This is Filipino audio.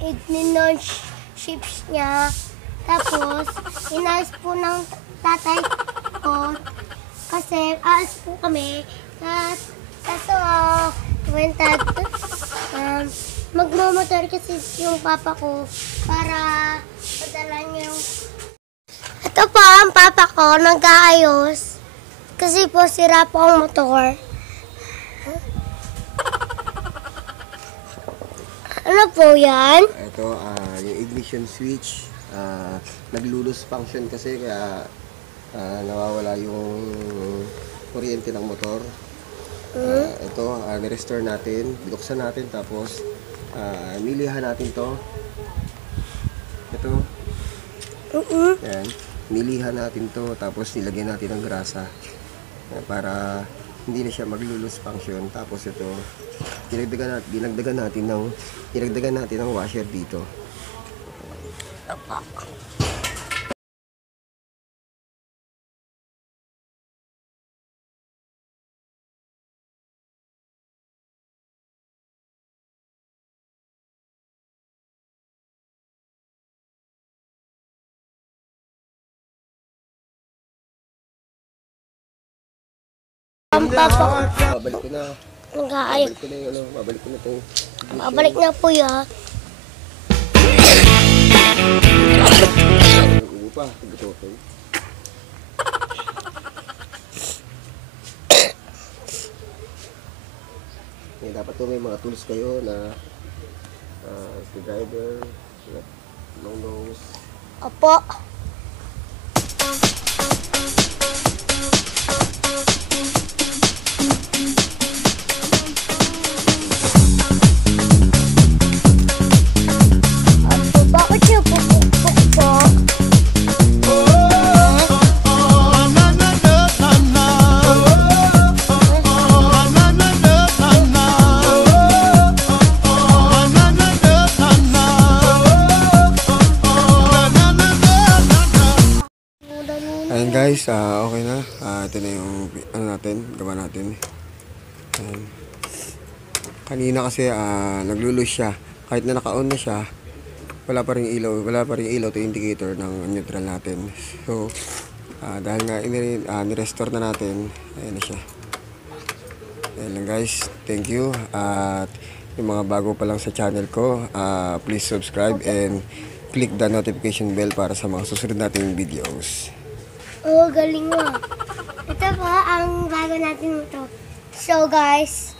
Ignition chips niya. Tapos, inayos po ng tatay ko kasi aas po kami. Kaso, magmamotor kasi yung papa ko para padala niya yung... Ito po ang papa ko, nag-aayos. Kasi po sira po ang motor. Ano po yan? Ito, yung ignition switch. Nag-lose function kasi kaya nawawala yung kuryente ng motor. Ito, ni-restore natin. Binuksan natin tapos nilihan natin to. Ito. Yan. Nilihan natin to tapos nilagyan natin ng grasa para hindi na siya mag-lose function. Tapos ito, dinagdagan natin ng washer dito. Ang papa ko. Babalik ko na. Nag-aayos. Babalik ko na itong Babalik na po yan. upa, tugutotoy. Dapat to may mga tools kayo na screwdriver, long nose. Opo. Bakit siya pupukpuk po? Ayan guys, okay na. Ito na yung gawa natin. Ayan. Kanina kasi naglulus siya. Kahit na naka-on na siya, wala pa ring ilaw to indicator ng neutral natin. So, dahil nga ni-restore na natin, ayan na siya. Ayan lang guys, thank you. At yung mga bago pa lang sa channel ko, please subscribe and click the notification bell para sa mga susunod nating videos. Oh, galing mo. Ito po ang bago natin ito. So guys,